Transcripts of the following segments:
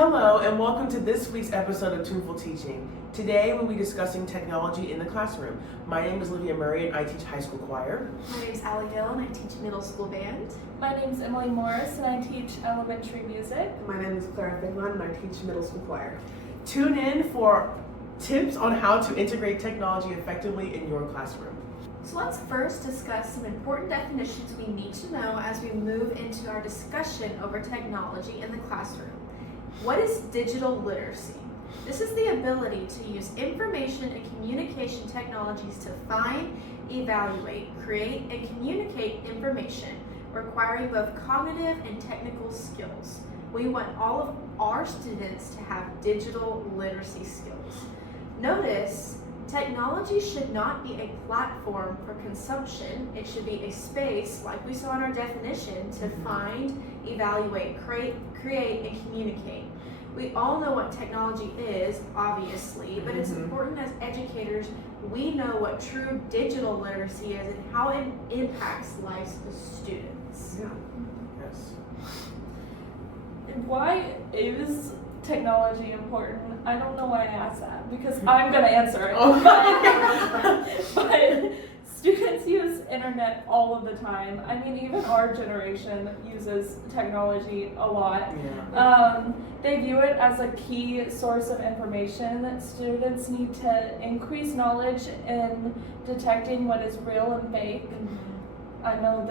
Hello, and welcome to this week's episode of Tuneful Teaching. Today we'll be discussing technology in the classroom. My name is Olivia Murray and I teach high school choir. My name is Allie Gill and I teach middle school band. My name is Emily Morris and I teach elementary music. My name is Clara Bigman and I teach middle school choir. Tune in for tips on how to integrate technology effectively in your classroom. So let's first discuss some important definitions we need to know as we move into our discussion over technology in the classroom. What is digital literacy? This is the ability to use information and communication technologies to find, evaluate, create, and communicate information, requiring both cognitive and technical skills. We want all of our students to have digital literacy skills. Notice, technology should not be a platform for consumption. It should be a space, like we saw in our definition, to find, evaluate, create, and communicate. We all know what technology is, obviously, but it's important as educators we know what true digital literacy is and how it impacts lives of students. Yeah. Yes. And why is technology important? I don't know why I asked that because I'm going to answer it. But students use internet all of the time. I mean, even our generation uses technology a lot. Yeah. They view it as a key source of information. That students need to increase knowledge in detecting what is real and fake. I know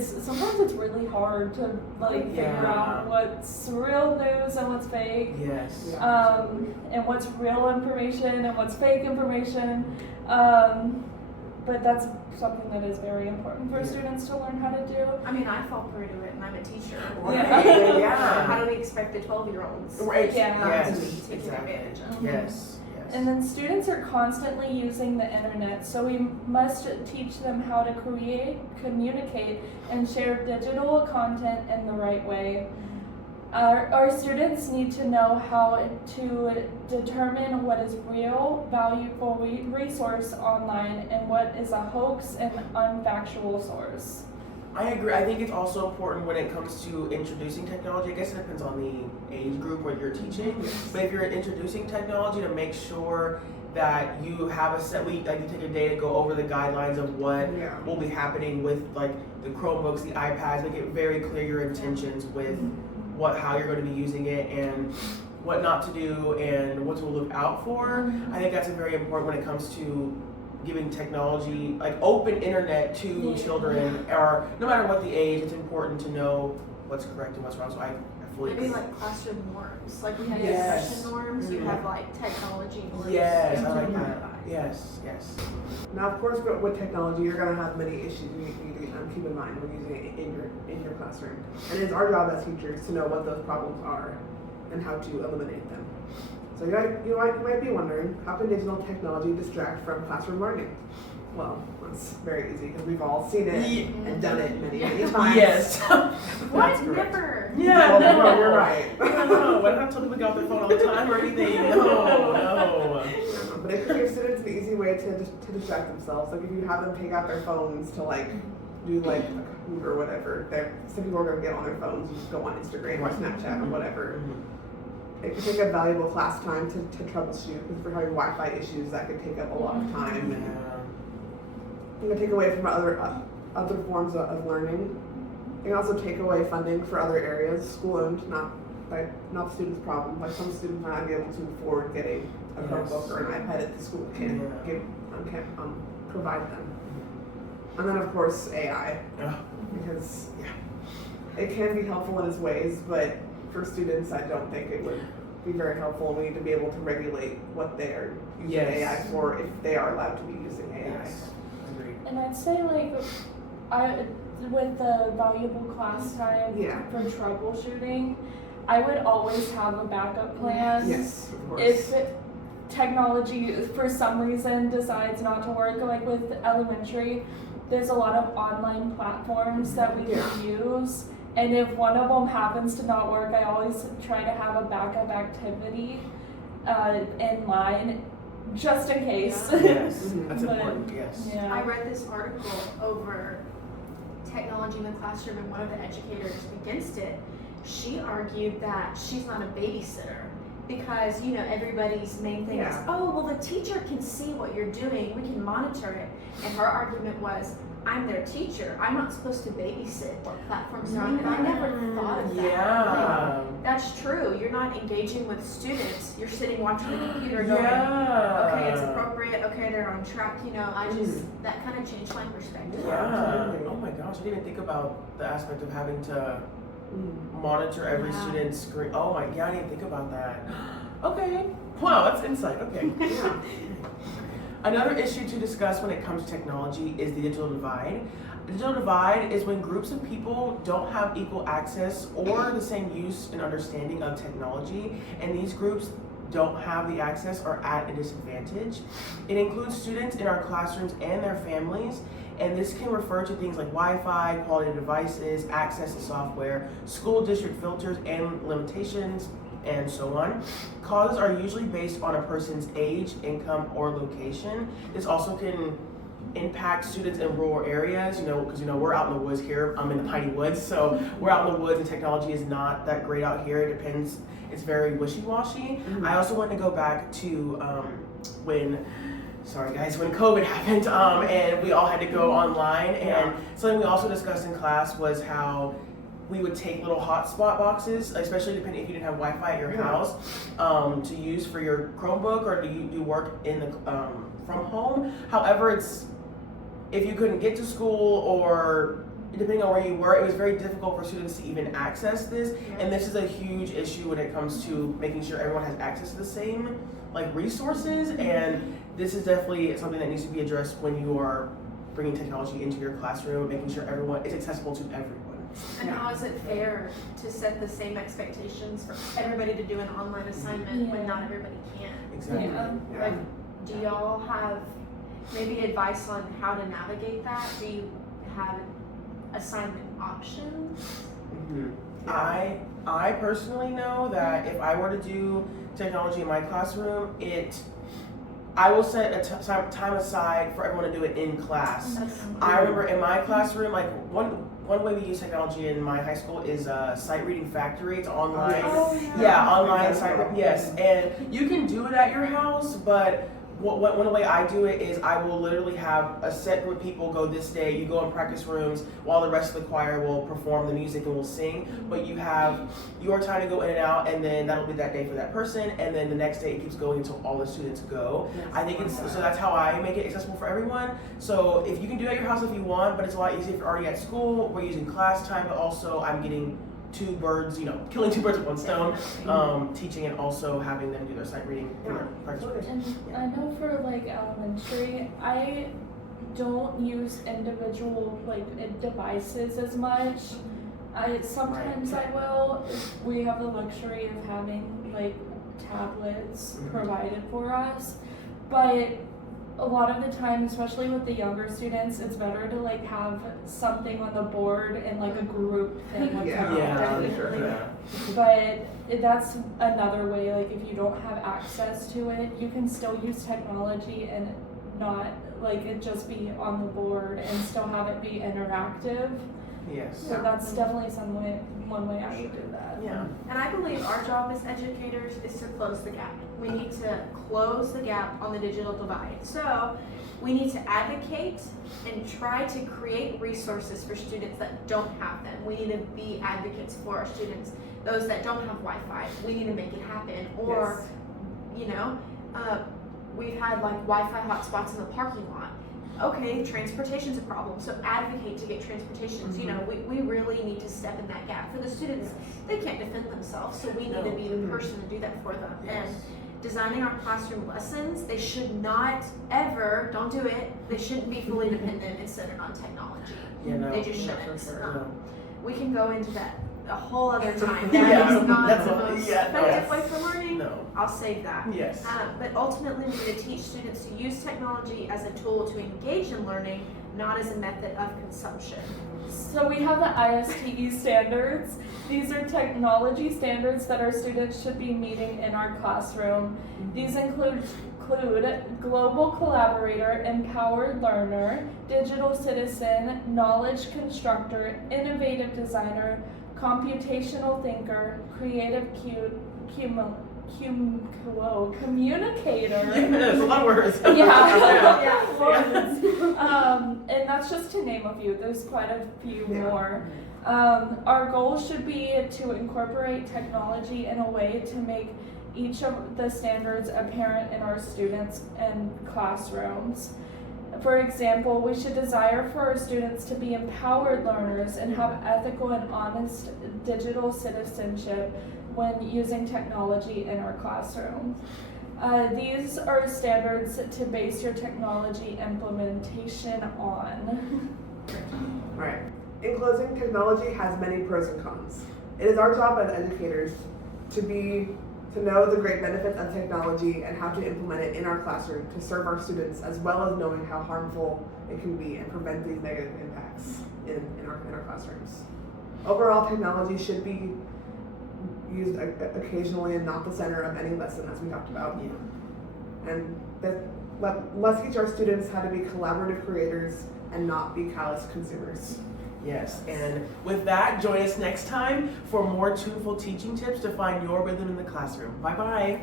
sometimes it's really hard to figure out what's real news and what's fake. Yes. And what's real information and what's fake information. But that's something that is very important for students to learn how to do. I mean, I fall prey to it and I'm a teacher. Yeah. How do we expect the 12-year-olds Right. Yeah. to be taken advantage of? Yes. And then students are constantly using the internet, so we must teach them how to create, communicate, and share digital content in the right way. Our students need to know how to determine what is real, valuable resource online and what is a hoax and unfactual source. I agree. I think it's also important when it comes to introducing technology. I guess it depends on the age group where you're teaching. But if you're introducing technology, to make sure that you have you take a day to go over the guidelines of what will be happening with like the Chromebooks, the iPads. Make it very clear your intentions with how you're going to be using it and what not to do and what to look out for. I think that's very important when it comes to giving technology, like open internet to children, or no matter what the age. It's important to know what's correct and what's wrong. So I fully Maybe like classroom norms, like we have discussion norms. You have like technology norms. Yes, I like that. Yes. Now, of course, with technology, you're going to have many issues you need to keep in mind when using it in your classroom. And it's our job as teachers to know what those problems are and how to eliminate them. So you might be wondering, how can digital technology distract from classroom learning? Well, that's very easy because we've all seen it and done it many times. Yes. What? Never. Yeah, no, you're right. No, I don't have to tell people to get off their phone all the time or anything. No. But it can give students an easy way to distract themselves. Like if you have them take out their phones to do a Kahoot or whatever, some people are going to get on their phones and just go on Instagram or Snapchat or whatever. It can take up valuable class time to troubleshoot because if we're having Wi-Fi issues, that could take up a lot of time. And it can take away from other forms of learning. It can also take away funding for other areas, school-owned, not the student's problem. Like some students might not be able to afford getting a Chromebook or an iPad that the school can provide them. And then of course AI, because it can be helpful in its ways, but for students, I don't think it would be very helpful. We need to be able to regulate what they're using AI for if they are allowed to be using AI. Yes. Agreed. And I'd say with the valuable class time for troubleshooting, I would always have a backup plan. Yes, of course. If technology for some reason decides not to work, like with elementary, there's a lot of online platforms that we can use. And if one of them happens to not work, I always try to have a backup activity in line, just in case. Yes, that's important. Yes. Yeah. I read this article over technology in the classroom, and one of the educators against it she argued that she's not a babysitter because, you know, everybody's main thing is, oh, well, the teacher can see what you're doing, we can monitor it. And her argument was, I'm their teacher, I'm not supposed to babysit what platforms they're on. And I never thought of that. Yeah. Like, that's true. You're not engaging with students. You're sitting watching the computer going, Yeah. okay, it's appropriate, okay, they're on track, you know, that kind of changed my perspective. Yeah. Oh my gosh, I didn't even think about the aspect of having to monitor every student's screen. Oh my god, I didn't think about that. Okay. Wow, that's insight. Okay. Yeah. Another issue to discuss when it comes to technology is the digital divide. The digital divide is when groups of people don't have equal access or the same use and understanding of technology, and these groups don't have the access or at a disadvantage. It includes students in our classrooms and their families, and this can refer to things like Wi-Fi, quality devices, access to software, school district filters and limitations, and so on. Causes are usually based on a person's age, income, or location. This also can impact students in rural areas, you know, because we're out in the woods here. I'm in the piney woods, so we're out in the woods and technology is not that great out here. It depends, it's very wishy-washy. I also want to go back to when COVID happened and we all had to go online, and something we also discussed in class was how we would take little hotspot boxes, especially depending if you didn't have Wi-Fi at your house, to use for your Chromebook or do you do work in the from home. However, if you couldn't get to school or depending on where you were, it was very difficult for students to even access this. And this is a huge issue when it comes to making sure everyone has access to the same resources. And this is definitely something that needs to be addressed when you are bringing technology into your classroom, making sure everyone is accessible to everyone. And how is it fair to set the same expectations for everybody to do an online assignment when not everybody can? Exactly. Like, do y'all have maybe advice on how to navigate that? Do you have assignment options? I personally know that if I were to do technology in my classroom, I will set a time aside for everyone to do it in class. I remember in my classroom, one way we use technology in my high school is Sight Reading Factory. It's online. Online sight reading. Yes, and you can do it at your house, but one way I do it is I will literally have a set group of people go this day. You go in practice rooms while the rest of the choir will perform the music and will sing. But you have your time to go in and out, and then that'll be that day for that person. And then the next day it keeps going until all the students go. I think so that's how I make it accessible for everyone. So if you can do it at your house if you want, but it's a lot easier if you're already at school. We're using class time, but also I'm getting killing two birds with one stone, teaching and also having them do their sight reading in their practice. And I know for elementary, I don't use individual devices as much. Sometimes I will. We have the luxury of having tablets provided for us, but a lot of the time, especially with the younger students, it's better to have something on the board and a group thing. But that's another way. If you don't have access to it, you can still use technology and not it just be on the board and still have it be interactive. Yes. So that's definitely one way I would do that. Yeah. And I believe our job as educators is to close the gap. We need to close the gap on the digital divide. So we need to advocate and try to create resources for students that don't have them. We need to be advocates for our students, those that don't have Wi-Fi. We need to make it happen. Or, we've had Wi-Fi hotspots in the parking lot. Okay, transportation's a problem, so advocate to get transportation. We really need to step in that gap. For the students, they can't defend themselves, so we need to be the person to do that for them. And designing our classroom lessons, they should not ever, don't do it, they shouldn't be fully dependent and centered on technology. They just shouldn't. We can go into that a whole other time. That is not the most effective way for learning. No. I'll save that. Yes. But ultimately, we need to teach students to use technology as a tool to engage in learning, not as a method of consumption. So we have the ISTE standards. These are technology standards that our students should be meeting in our classroom. These include include global collaborator, empowered learner, digital citizen, knowledge constructor, innovative designer, computational thinker, creative communicator. Yes, a lot of words. And that's just to name a few. There's quite a few Yeah. more. Our goal should be to incorporate technology in a way to make each of the standards apparent in our students and classrooms. For example, we should desire for our students to be empowered learners and have ethical and honest digital citizenship when using technology in our classroom. These are standards to base your technology implementation on. Alright. In closing, technology has many pros and cons. It is our job as educators to know the great benefits of technology and how to implement it in our classroom to serve our students, as well as knowing how harmful it can be and prevent these negative impacts in our classrooms. Overall, technology should be used occasionally and not the center of any lesson, as we talked about. Yeah. And let's teach our students how to be collaborative creators and not be callous consumers. Yes, and with that, join us next time for more tuneful teaching tips to find your rhythm in the classroom. Bye-bye.